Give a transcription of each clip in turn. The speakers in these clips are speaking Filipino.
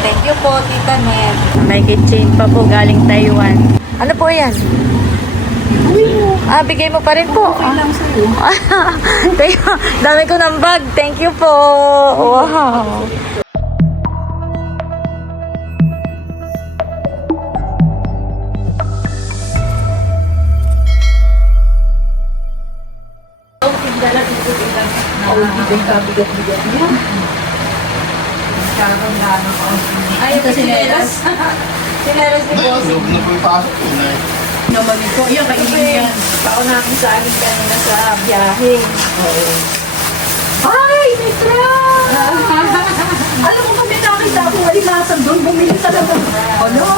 Thank you po, Tita Net. May kitchen pa po galing Taiwan. Ano po yan? Bigay mo pa rin po. Okay lang sa'yo. Dami ko ng bag. Thank you po. Wow. Bigat-bigat niya. Ay, ito sinelas. Sinelas ni Boss. Loob na po ipasok ko na Naman ito. Yan, kainin yan. Paunahin sa akin kanina sa biyahe. Oo. Ay, may crab! Alam mo kami nakita ako alimasan doon, bumili talaga. Wala,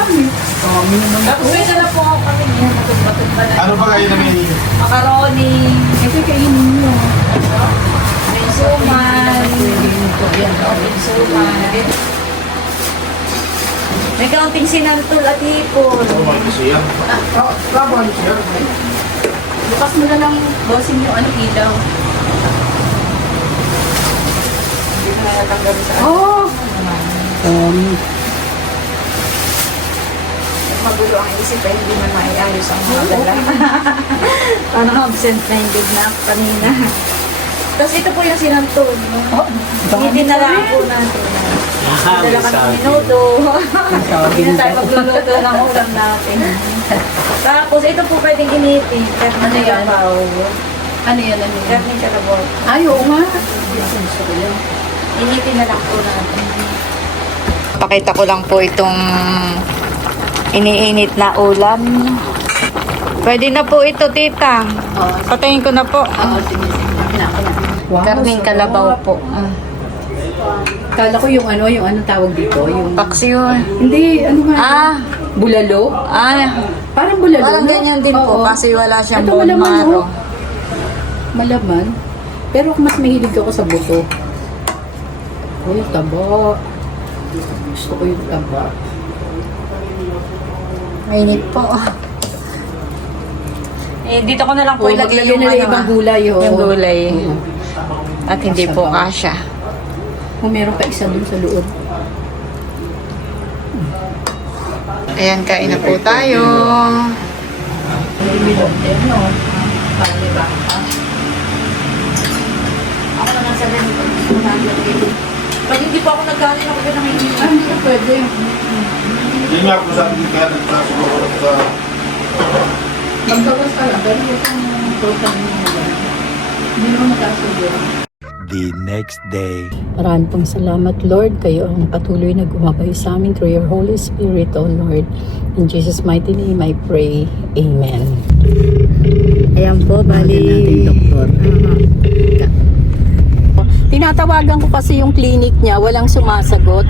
kami naman Tapos may dala po ako kami niya. Matod-matod pa na. Ano ba kayo na may Macaroni. Kasi kainin mo. May suman. Yan. May suman. May kaunting sinantol at hipon. ano siya? Babalik siya. Bukas mo na lang bossing yung ano ilaw. Hindi ko na natanggal sa Oh! magulo ang isip ay hindi na maiayos ang mga dala. Parang absent minded na ako kanina. Tapos ito po yung sinantol. Oh, Hindi na lang po natin. Dala ka ng minuto. Hindi na tayo magluluto ng ulam natin. Tapos ito po pwedeng initin. Ano yan? Ano yan? Karne kalabaw. Ay, oo nga. Gusto ko yan. Initin na lang po natin. Pakita ko lang po itong iniinit na ulam. Pwede na po ito, tita. Oo. Patayin ko na po. Oo, sige. Wow, Karning kalabaw po. Kala ko yung ano tawag dito, yung Paksiw. hindi, ano nga? Bulalo? Parang bulalo. Parang no? ganyan din po Oo. kasi wala siyang Ito bone malaman, marrow. oh. Malaman. Pero mas mahilig ako sa buto. Uy, taba. Gusto ko yung taba. Mainit po. Dito ko na lang po ilagay yung na ibang gulay. Oh. yung gulay. Oo. At hindi po kasya. Kung meron pa isa dun sa loob. Ayan, kain na po tayo. Ako naman sa ganito. Pag hindi po ako nagkanin, ako na may Ah, hindi na pwede. Hindi nga po sabi ni Kaya nagsasiguro sa Magbawas ka lang. Pero yung total mo na. Hindi naman matasiguro. The next day. Maraming pong salamat, Lord. Kayo ang patuloy na gumabay sa amin through your Holy Spirit, O Lord. In Jesus' mighty name, I pray. Amen. Ayan po, bali. Doktor. Tinatawagan ko kasi yung clinic niya, walang sumasagot.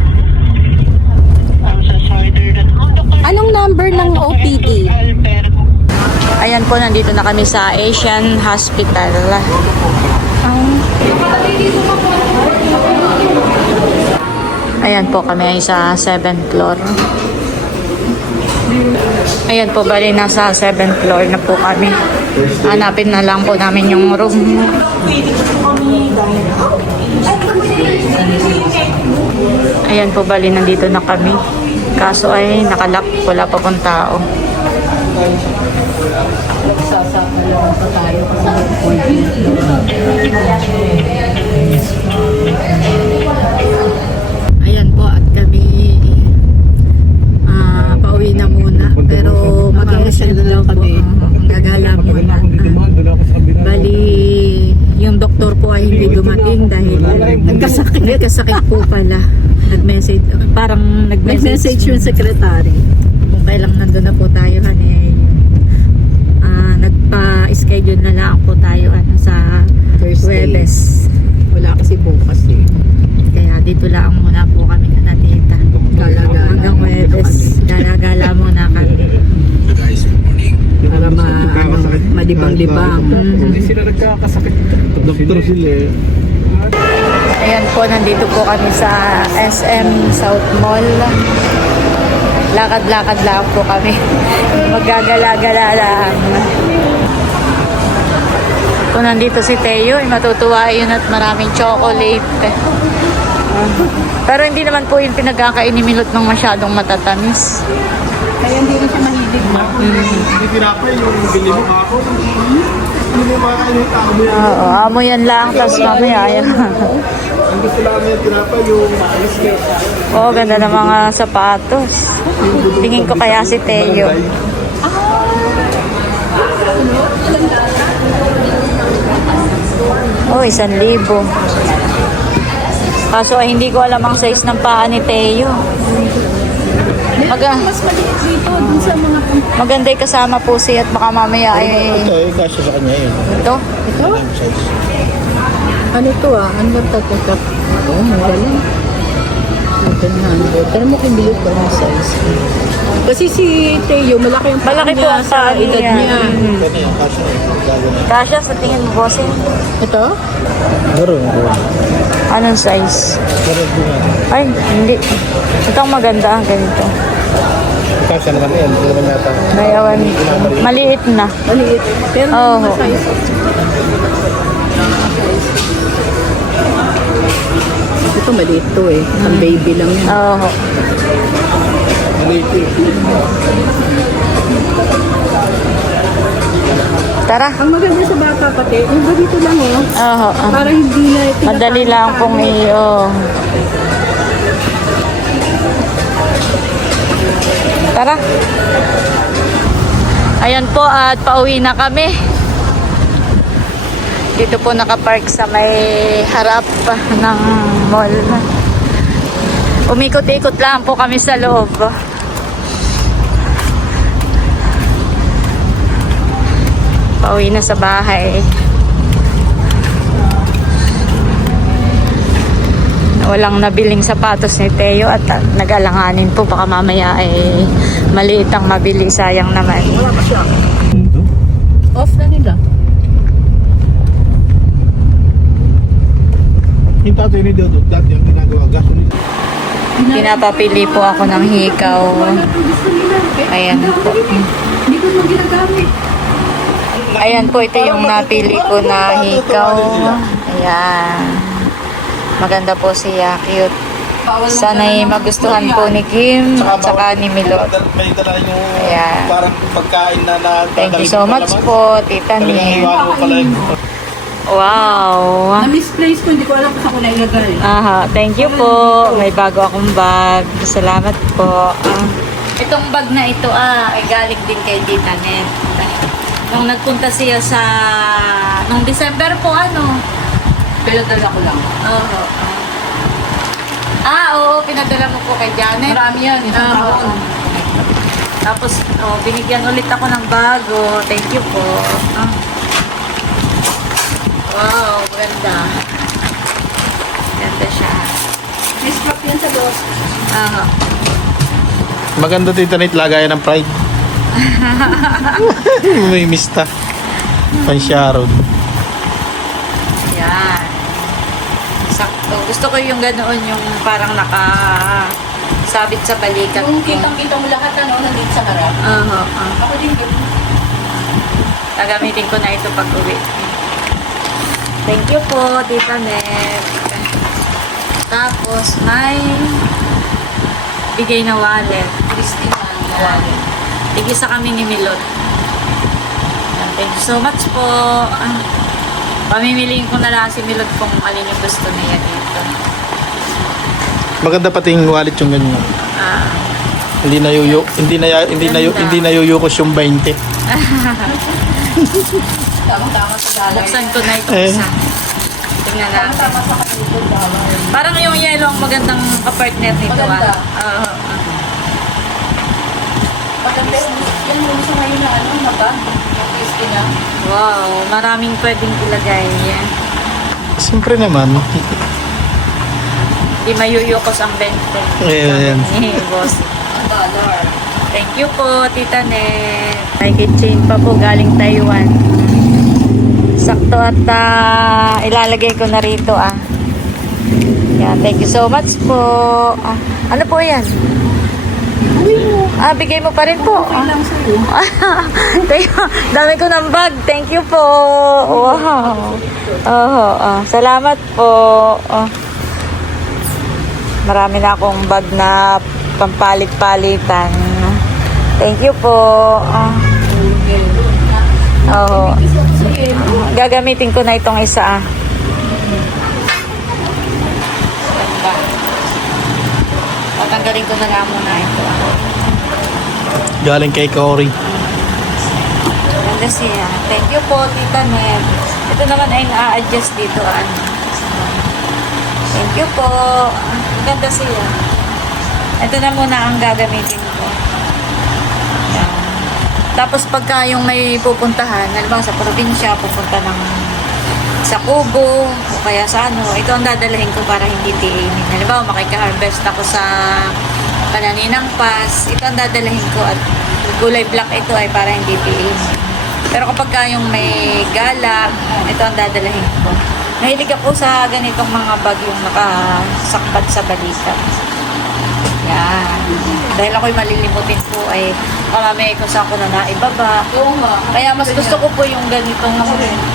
Anong number ng OPD? Ayan po, nandito na kami sa Asian Hospital. Ayan po kami ay sa 7th floor. Ayan po, bali nasa 7th floor na po kami. Hanapin na lang po namin yung room. Ayan po, bali nandito na kami. Kaso ay nakalak, wala pa pong tao. Sasakalaman pa tayo kasi Ayan po, at kami pauwi na muna. Pero mag-iisip lang po. Gagala muna. Bali, yung doktor po ay hindi dumating dahil nagkasakit po pala. Nag-message, parang nag-message yung secretary. kung kailang nandun na po tayo, nagpa-schedule na lang po tayo sa Thursday. Webes. Wala kasi bukas eh. Kaya dito lang muna po kami na natita. Gala-gala. Hanggang Webes, gala-gala muna kami. Para malibang-libang. Hindi sila nagkakasakit. Doktor sila eh. Ayan po, nandito po kami sa SM South Mall. Lakad-lakad lang po kami. Maggagala-gala lang. Kung nandito si Teo, matutuwa yun at maraming chocolate. Pero hindi naman po yung pinagkakain ni Milot ng masyadong matatamis. Kaya hindi rin siya mahilig na. Hindi tinapay yung bili mo ako. Hindi mo makain yung tao mo yan. Oo, amo yan lang. Tapos mamaya, ayan. Ang gusto lang yung tinapay yung maalis ka. Oo, ganda ng mga sapatos. Tingin ko kaya si Teo. Oh, 1,000. Kaso ay hindi ko alam ang size ng paa ni Teo. Mas maliit dito dun sa mga Maganda yung kasama po siya at baka mamaya ay... Ito, yung kasya sa kanya yun. Ito? Ito? Ano to ah? Ano ba tatakap? Oo, mura lang. 700. Pero mo kung bilog ko ang size. Kasi si Teo, malaki yung Malaki po ang sa paa edad niya. niya. Ito yung kasya. Kasya sa tingin mo, bossing? Ito? Garo. Anong size? Garo bunga. Ay, hindi. Ito ang maganda, ganito. Kasya naman yan. Hindi naman yata. Mayawan. Maliit na. Maliit. Pero Oo. may size. Ito maliit to eh. Ang baby lang yan. Oo. Maliit eh. Tara. Ang maganda sa bata pati, yung ganito lang oh. Oo. Para hindi na Madali lang pong iyo. Tara. Ayan po at pauwi na kami. Dito po nakapark sa may harap ng mall. Umikot-ikot lang po kami sa loob. Pauwi na sa bahay. Walang nabiling sapatos ni Teo at nag-alanganin po baka mamaya ay maliit ang mabili, sayang naman. Off na nila. Yung tatay ni Dodo, dati ang ginagawa, gasolina. Pinapapili po ako ng hikaw. Ayan po. Hindi ko nung ginagamit. Ayan po, ito yung napili ko na hikaw. Ayan. Maganda po siya, cute. Sana'y magustuhan po ni Kim at saka ni Milot. May dala yung Ayan. parang pagkain na Thank you so much po, Tita Talagang Nim. iwan mo pala yung... Wow. Na-misplace ko, hindi ko alam kung saan ko nailagay. Aha, thank you po. May bago akong bag. Salamat po. Itong bag na ito ay galing din kay Tita Net. Nung nagpunta siya sa nung December po Pinadala ko lang. Oo. Oo, pinadala mo po kay Janet. Marami yan. Isang Oo. taon. Tapos binigyan ulit ako ng bago. Thank you po. Wow, ganda. Ganda siya. May strap yan sa dos. Aha. Maganda dito na itlagayan ng pride. May mista. Pan-sharon. Yan. Sakto. Gusto ko yung ganoon, yung parang sabit sa balikat. Kung kitang-kita mo lahat nandito sa harap. Ako din ganun. Gagamitin ko na ito pag uwi. Thank you po, Tita Net. Tapos, may bigay na wallet. Christina. Wallet. Tigisa kami ni Milot. Thank you so much po. Pamimiliin ko na lang si Milot kung alin yung gusto niya dito. Maganda pati yung wallet yung ganyan. Hindi nayuyukos yung 20. Tama-tama sa dollar. Buksan ko na itong isa. Tingnan natin. Tama sa kanila. Parang yung yellow ang magandang kapartner nito. Maganda. Maganda yan mo sa ngayon na na ba? Yung Christina. Wow, maraming pwedeng ilagay. Siyempre naman. Hindi mayuyukos ang 20. Ayan. Sabi ni boss. $1. Thank you po, Tita Net. May keychain pa po galing Taiwan. Sakto at ilalagay ko na rito Yan, thank you so much po. Ano po yan? Bigay mo pa rin po. Okay lang sa'yo. Dami ko ng bag. Thank you po. Wow. Salamat po. Marami na akong bag na pampalit-palitan. Thank you po. Oo. Gagamitin ko na itong isa. Tatanggalin ko na lang muna ito. Galing kay Cory. Ganda siya. Thank you po, Tita Ned. Ito naman ay na-adjust dito. Thank you po. Ganda siya. Ito na muna ang gagamitin ko. Yan. Tapos pagka yung may pupuntahan, halimbawa sa probinsya, pupunta sa Kubo, o kaya sa ito ang dadalhin ko para hindi tiinin. Halimbawa, makika-harvest ako sa Pananinang Pass, ito ang dadalhin ko at kulay black ito ay para hindi tiinin. Pero kapag yung may gala, ito ang dadalhin ko. Mahilig ako sa ganitong mga bag yung nakasakpat sa balikat. Yan. Dahil ako'y malilimutin po ay mamamay kung saan ko na naibaba. Oo nga. Kaya mas gusto ko po yung ganitong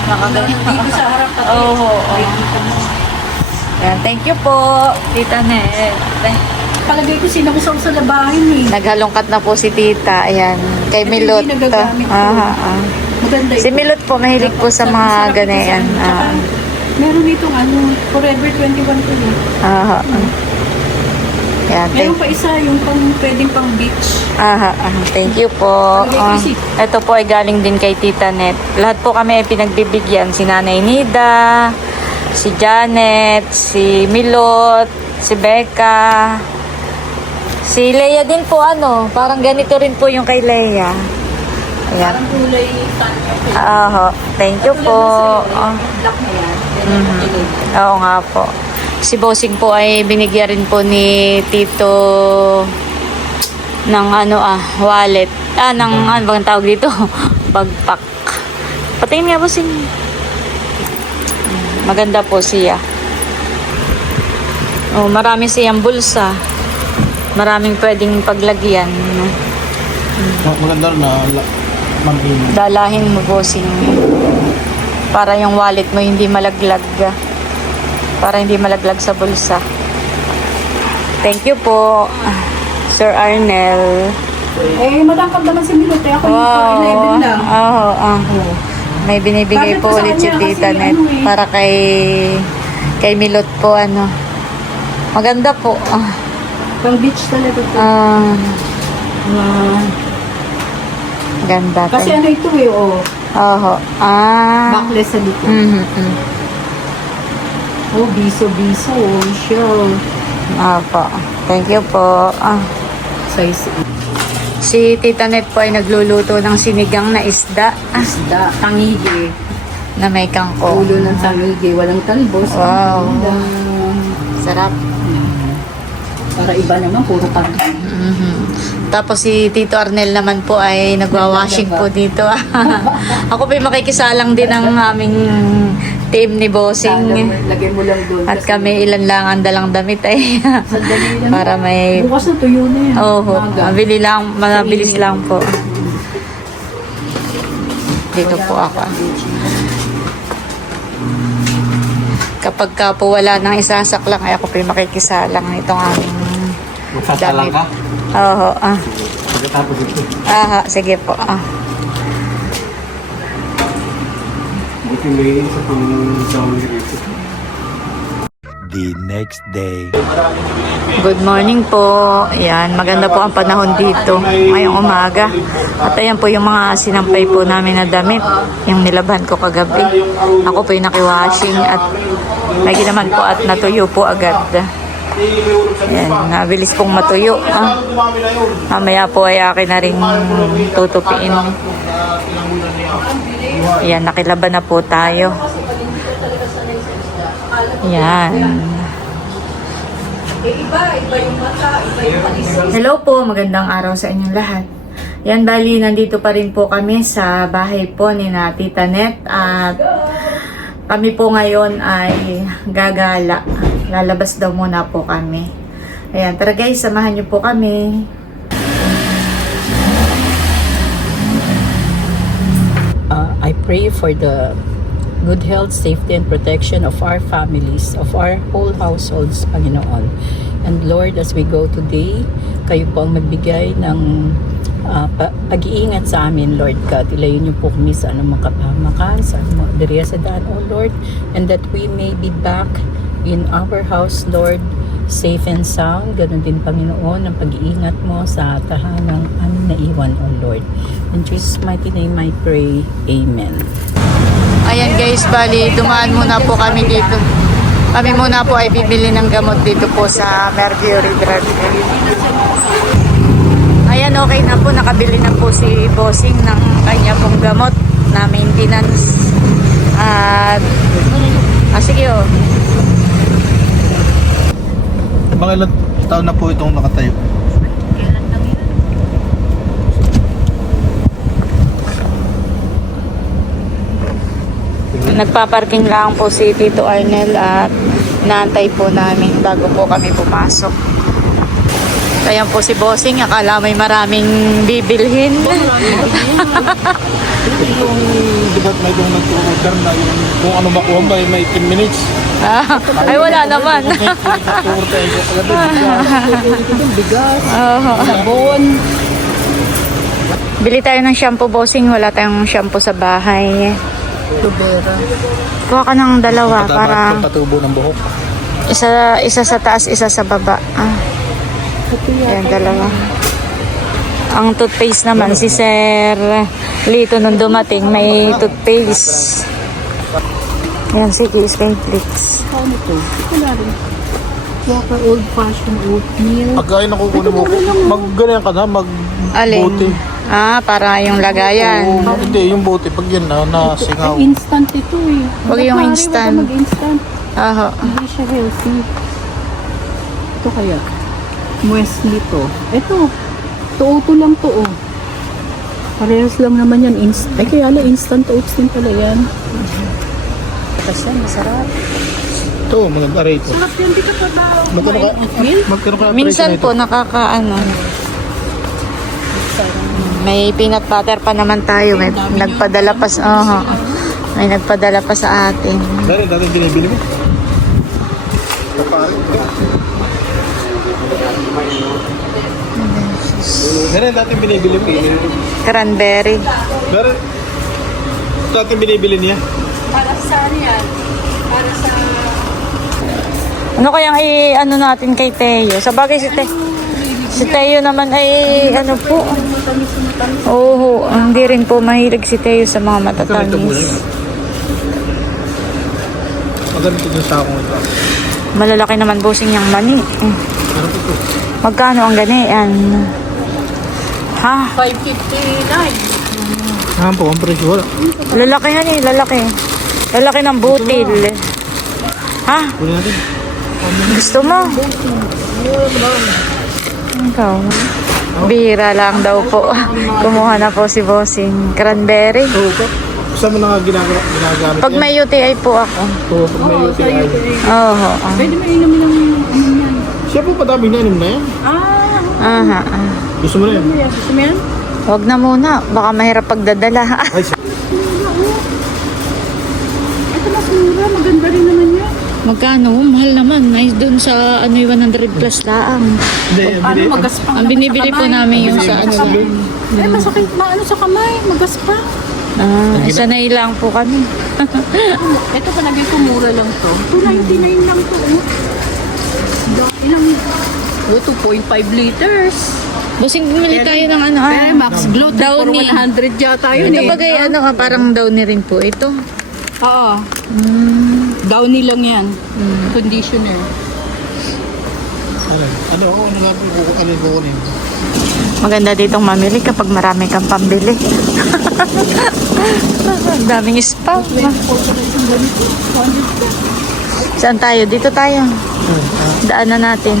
nakaganito. Dito sa harap pati. Oo. Yan. Thank you po, Tita Ned. Palagay ko sinakusaw sa labahin eh. Naghalongkat na po si Tita. Ayan. Kay Ito Milot. hindi nagagamit ko. Maganda ito. Si Milot po, mahilig po sa mga Sarap ito ganayan. sa- Tsaka, meron ditong Forever 21 ko yun. Yan. Meron pa isa yung pwedeng pang beach. Thank you po. Ito po ay galing din kay Tita Net. Lahat po kami ay pinagbibigyan. Si Nanay Nida, si Janet, si Milot, si Becca, si Leia din po parang ganito rin po yung kay Leia. Ayan. Parang kulay tanyo. Thank you po. Black na yan. Oo nga po. Si Bossing po ay binigyan rin po ni Tito ng wallet. Ng ano bang tawag dito? Bagpak. Patingin nga, Bossing. Maganda po siya. Marami siyang bulsa. Maraming pwedeng paglagyan. Maganda na mag-in. Dalahin mo, Bossing. Para yung wallet mo hindi malaglag. Para hindi malaglag sa bulsa. Thank you po, Sir Arnel. Matangkad naman si Milot. Ako Wow. yung 11 lang. May binibigay Bakit po pa sa ulit si kanya? Tita Kasi Net para kay Milot po Maganda po. Pang beach talaga ito. Ganda. Kasi ito backless sa dito. Biso-biso. Sure. Apo. Thank you po. Size Si Tita Net po ay nagluluto ng sinigang na isda isda. Tangige. na may kangkong. Ulo ng tangige. Walang talbos. Wow. Ang ganda. Sarap. Para iba naman, puro kangkong. Tapos si Tito Arnel naman po ay nagwa-washing po dito. Ako po makikisalang din ng aming team ni Bossing. Lagay mo lang doon. At kami ilan lang ang dalang damit ay Sandali lang. para may Bukas na tuyo na yan. Maga. mabilis lang po. Dito po ako. Kapag ka po wala nang isasaklang ay ako po makikisalang nitong aming Magsasalang ka? Oo. Pagkatapos ito. Sige po. Buti may isa pang sound rito. The next day. Good morning po. Ayan, maganda po ang panahon dito ngayong umaga. At ayan po yung mga sinampay po namin na damit. Yung nilabhan ko kagabi. Ako po yung nakiwashing at may ginaman po at natuyo po agad. Ayan, nabilis pong matuyo. Mamaya po ay akin na rin tutupiin. Ayan, nakilaban na po tayo. Ayan. Hello po, magandang araw sa inyong lahat. Yan, bali, nandito pa rin po kami sa bahay po ni na Tita Net at kami po ngayon ay gagala. Lalabas daw muna po kami. Ayan, tara guys, samahan niyo po kami. I pray for the good health, safety, and protection of our families, of our whole households, Panginoon. And Lord, as we go today, kayo po ang magbigay ng pag-iingat sa amin, Lord God. Ilayin niyo po kami sa anumang kapahamakan, sa anumang diriya sa daan, O Lord, and that we may be back in our house, Lord, safe and sound. Ganun din, Panginoon, ang pag-iingat mo sa tahanang aming naiwan, O Lord. In Jesus' mighty name I pray. Amen. Ayan guys, bali dumaan muna po kami dito. Kami muna po ay bibili ng gamot dito po sa Mercury Drug. Ayan, okay na po. Nakabili na po si Bossing ng kanya pong gamot na maintenance. At, sige oh. Mga ilang taon na po itong nakatayo? Nagpaparking lang po si Tito Arnel at naantay po namin bago po kami pumasok. Ayan po si Bossing, akala may maraming bibilhin. Yung, di ba may itong nag-order na yung kung ano makuha ba, may 10 minutes. Ay wala naman. Sabon. Bili tayo ng shampoo, Bossing. Wala tayong shampoo sa bahay. Tubera. Kuha ka ng dalawa para Patubo ng buhok. isa sa taas, isa sa baba. Ayan, dalawa. Ang toothpaste naman, si Sir Lito nung dumating, may toothpaste. Ayan, sige, Skyflix. Ano to? Wala rin. Waka old fashioned oatmeal. Pagkain ako kunin mo, mag-ganyan ka na, Alin? mag-bote. Para yung lagayan. Hindi, yung bote, pag yan na singaw. Instant ito eh. Huwag yung Pare, instant. Huwag ka mag-instant. Aho. Hindi siya healthy. Ito kaya. Muesli to. Ito. To lang to oh. Parehas lang naman yan. Ay kaya ala instant oats din pala yan. Kasi masarap. Ito, maganda ito. Sarap yan. Di ka pa ba? Magkaroon ka ng Minsan presyo po nakakaano. May peanut butter pa naman tayo. May nagpadala pa sa may nagpadala pa sa atin. Dati binibili mo? Kapari. Dati binibili mo. Cranberry. Dati binibili niya. Para saan yan? Para sa... Ano kayang i-ano natin kay Teo? Sa bagay si Teo naman ay ano po. Oo, hindi rin po mahilig si Teo sa mga matatamis. Maganda ito sa akong ito. Malalaki naman Bossing yung mani. Sarap ito. Magkano ang ganian? Ha? 559. Po, ang presyo wala. Lalaki yan eh, lalaki. Lalaki ng butil. Ha? Kunin natin. Gusto mo? Ikaw. Bihira lang daw po. Kumuha na po si Bossing. Cranberry. Oo po. Saan mo na ginagamit Pag may UTI po ako. Oo, pag may UTI. Oo. Pwede mo inumin ng yan. Siya po padami na inom na yan. Aha. Gusto mo na yan? Gusto mo yan? Huwag na muna. Baka mahirap pagdadala. Ay, Ito mas mura. Maganda rin naman yan. Magkano? Mahal naman. Nice dun sa 100 plus laang. hindi. Paano magaspang Ang binibili po namin yung sa ano. Eh, masakit maano sa kamay. Magaspang. Sanay lang po kami. Ito palagay ko mura lang to. 299 lang to. Ilang? 2.5 liters. Busing bumili tayo ng ano. Max Glow. Downy. 100 yata yun Ito eh. bagay ano parang downy rin po ito. Oo. Downy lang yan. Conditioner. Ano yung kukunin? Maganda ditong mamili kapag marami kang pambili. Ang daming spam. Saan tayo? Dito tayo. Daanan natin.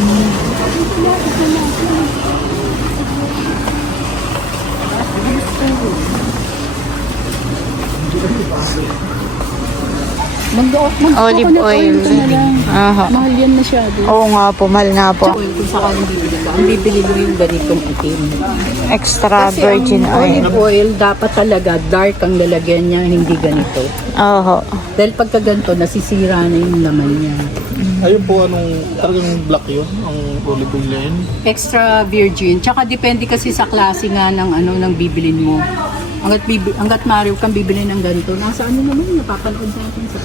Olive oil. Aha. Mahal yan masyado. Oo nga po, mahal nga po. Kung saka ang bibili ka, ang bibili mo yung ganitong itim. Extra virgin oil. Olive oil, dapat talaga dark ang lalagyan niya, hindi ganito. Oo. Dahil pagka ganito, nasisira na yung laman niya. Ayun po, talagang black yun? Ang polypropylene. Extra virgin. Tsaka depende kasi sa klase nga ng ng bibilin mo. Hanggat maaari kang bibili ng ganito. Nasa naman, napapanood natin sa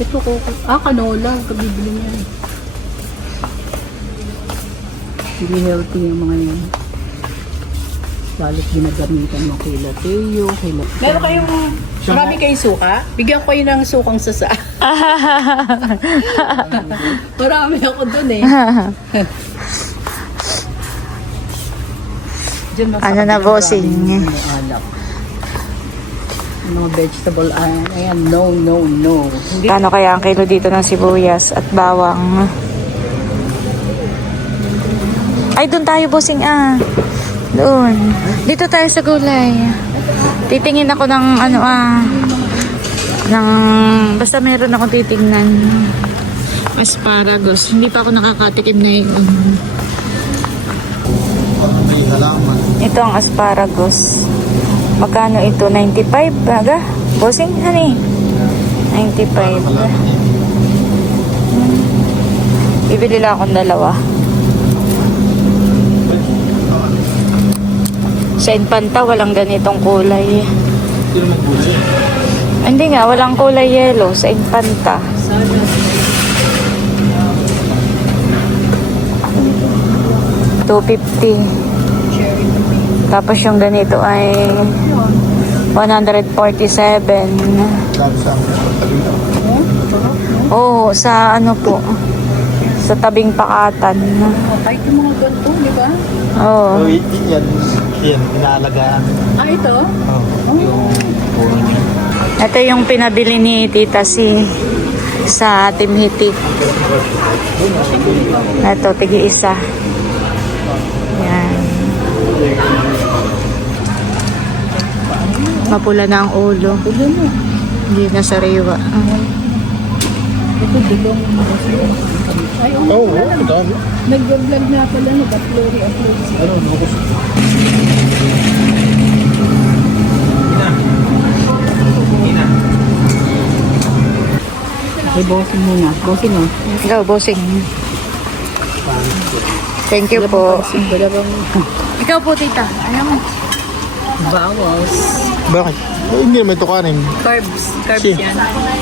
Ito ko. Canola. Kabibili niya. Hindi healthy yung mga yan. Lalo't ginagamitan mo kay Lateo, kay Lateo. Meron kayong, marami kayong suka? Bigyan ko yun ng sukang sasa. Marami ako dun eh. Diyan masarap Ano na, yung bossing? maraming alak. Mga vegetable, ayan, no. Hindi, Kano kaya ang kilo dito ng sibuyas at bawang? Ay, doon tayo, bossing, Doon. Dito tayo sa gulay. Titingin ako ng basta meron akong titingnan. Asparagus. Hindi pa ako nakakatikim na yun. May halaman. Ito ang asparagus. Magkano ito? 95 baga? Bossing, honey? 95. Bibili lang akong dalawa. Sa Infanta, walang ganitong kulay. Hindi naman gulay. Hindi nga, walang kulay yellow sa Infanta. $250. Tapos yung ganito ay 147. Dami sa tabi lang. Oh, sa ano po? Sa tabing pakatan. kahit yung mga ganito, di ba? Oh. So, yan, inaalagaan. Ito? Ito yung pinabili ni Tita Si sa Timhitik. Ito, tigi-isa. Yan. Mapula na ang ulo. Hindi na sariwa. Ito, dulong. Oo, dami. Nag-vlog na pala, nag-upload. Ano, nakus. Ay, bossing muna. Bossing mo. Ikaw, bossing. Thank you po. Dalawang Ikaw po, Tita. Ano mo? bawas. Bakit? Hindi naman ito kanin. Carbs Si. yan.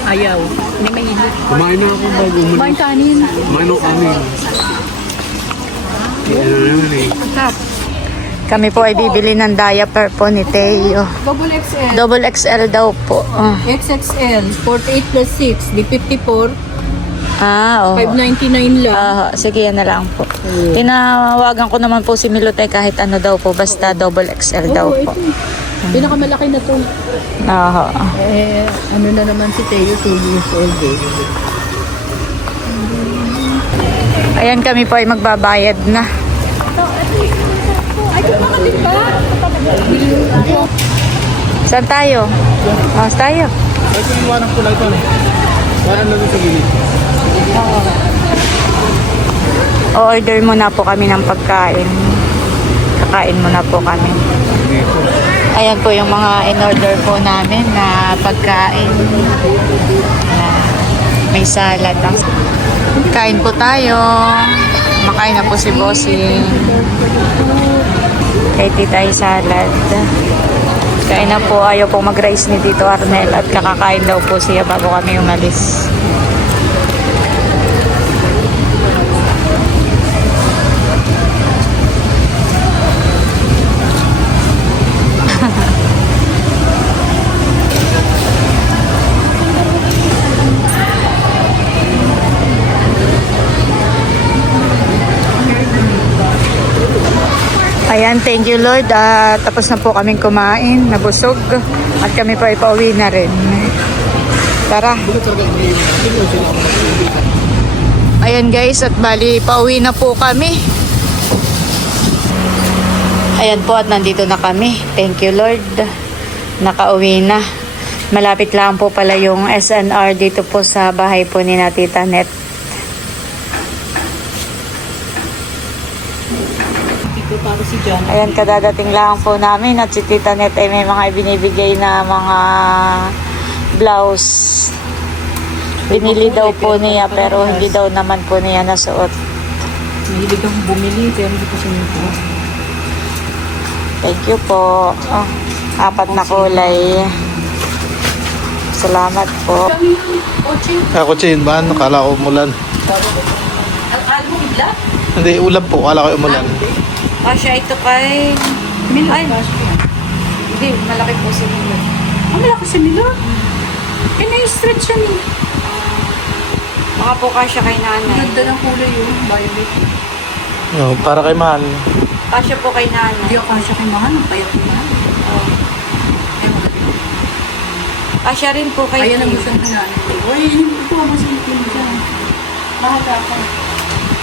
Ayaw. Hindi mahilig. Kumain na ako bago Kumain kanin. Kumain ako kanin. Ano naman eh. Tap. Kami po ay bibili ng diaper po ni Teo. Double XL. Double XL daw po. XXL. 48 plus 6. Di 54. Oo. 599 lang. Sige, yan na lang po. Tinawagan ko naman po si Milote kahit ano daw po. Basta double XL daw Oo, po. ito. Pinakamalaki na to. Oo. Ano na naman si Teo, 2 years old eh. Ayan, kami po ay magbabayad na. Ay, kumakalin ba? Saan tayo? Saan tayo? Ito yung iwanan ko lang ito. Parang lang sa gilid. O-order muna po kami ng pagkain. Kakain muna po kami. Ayan po yung mga in-order po namin na pagkain. Ayan. May salad. Kain po tayo. Makain na po si Bossing. Kay Tita ay salad. Kain na po. Ayaw pong mag-rice ni Tito Arnel at kakakain daw po siya bago kami umalis. Ayan, thank you Lord. Tapos na po kaming kumain, nabusog. At kami po ay pauwi na rin. Tara. Ayan guys, at bali pauwi na po kami. Ayan po at nandito na kami. Thank you Lord. Nakauwi na. Malapit lang po pala yung SNR dito po sa bahay po ni Tita Net. Para si John. Ayan, kadadating lang po namin at si Tita Net ay may mga ibinibigay na mga blouse. Binili daw po niya pero hindi daw naman po niya nasuot. Mahilig akong bumili, pero hindi ko sinubo. Thank you po. Oh, 4 na kulay. Salamat po. Kami yung kotse. Ako, Chin, ba? Kala ko umulan. Alam mo, ibla? Hindi, ulan po. Kala ko umulan. Kasya ito kay... Milo. Ay. Hindi, malaki po si Milo. Ang malaki sa Milo. Eh, na-stretch yan eh. Baka po kasya kay Ang nanay. ganda ng kulay yung violet. No, para kay Mahal. Kasya po kay nanay. Hindi ako kasya kay Mahal. Ang payat mo na. Oh. Eh, maganda. Kasya rin po kay Ayan ang Tio. gusto ng nanay. Uy, hindi ko ako silipin dyan. Mahala ka.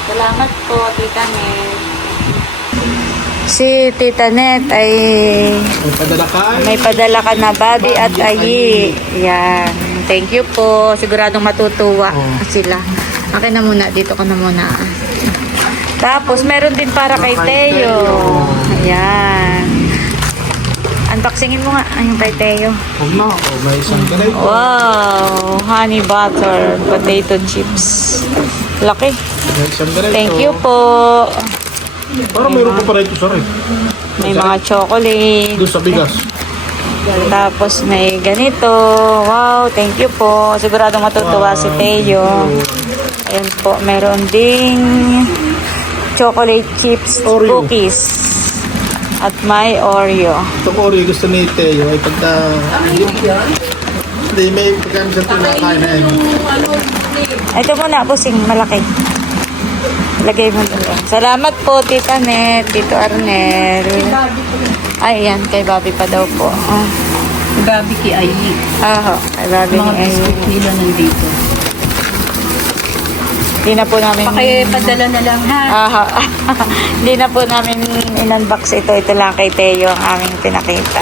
Salamat po, Tita Net. Si Tita Net ay May padala ka. may padala ka na Bobby at Ayi. Yan. Thank you po. Siguradong matutuwa sila. Akin na muna. Dito ka na muna. Tapos, meron din para kay Teo. Ayan. Unboxingin mo nga ang kay Teo. Huwag na. Oh, may isang ganito. Wow! Honey butter potato chips. Laki. May isang ganito. Thank you po. Parang mayroon pa pala ito, sorry. May mga chocolate. Doon sa bigas. Tapos may ganito. Wow, thank you po. Siguradong matutuwa si Teo. Ayan po, meron ding chocolate chips Oreo. cookies. At may Oreo. Ito ko rin gusto ni Teo ay pagka... Hindi, may pagka sa tinakain na yun. Ito muna, busing, malaki. Lagay mo doon. Salamat po, Tita Net, Tito Arnel. Ay, yan, kay Bobby pa daw po. Oh. Si Bobby kay Ayi. Kay Bobby. Mga Ay, biscuit nila nandito. hindi na po namin... Pakipadala na lang ha. Hindi na po namin in-unbox ito. Ito lang kay Teo ang aming pinakita.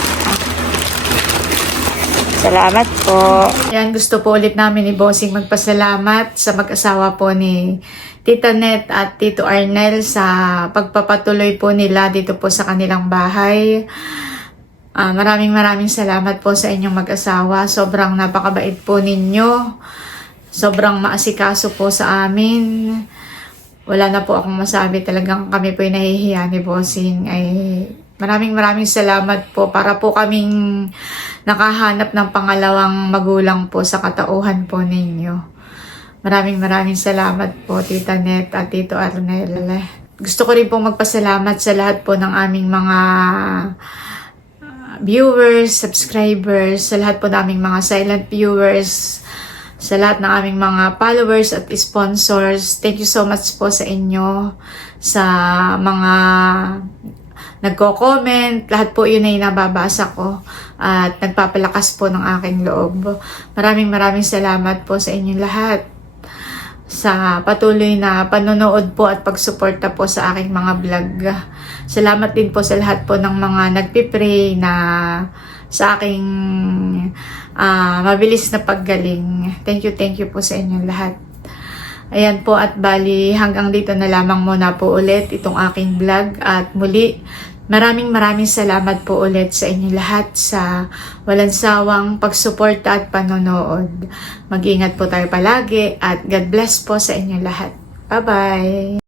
Salamat po. Yan, gusto po ulit namin ni Bossing magpasalamat sa mag-asawa po ni Tita Net at Tito Arnel sa pagpapatuloy po nila dito po sa kanilang bahay. Maraming salamat po sa inyong mag-asawa. Sobrang napakabait po ninyo. Sobrang maasikaso po sa amin. Wala na po akong masabi. Talagang kami po nahihiya ni Bossing. Ay, maraming salamat po. Para po kaming nakahanap ng pangalawang magulang po sa katauhan po ninyo. Maraming salamat po, Tita Net at Tito Arnel. Gusto ko rin pong magpasalamat sa lahat po ng aming mga viewers, subscribers, sa lahat po naming mga silent viewers, sa lahat ng aming mga followers at sponsors. Thank you so much po sa inyo, sa mga nagko-comment. Lahat po yun ay nababasa ko at nagpapalakas po ng aking loob. Maraming salamat po sa inyong lahat sa patuloy na panonood po at pagsuporta po sa aking mga vlog. Salamat din po sa lahat po ng mga nagpipray na sa aking mabilis na paggaling. Thank you po sa inyong lahat. Ayan po, at bali hanggang dito na lamang muna po ulit itong aking vlog, at muli maraming salamat po ulit sa inyong lahat sa walang sawang pagsuporta at panonood. Mag-ingat po tayo palagi at God bless po sa inyong lahat. Bye-bye!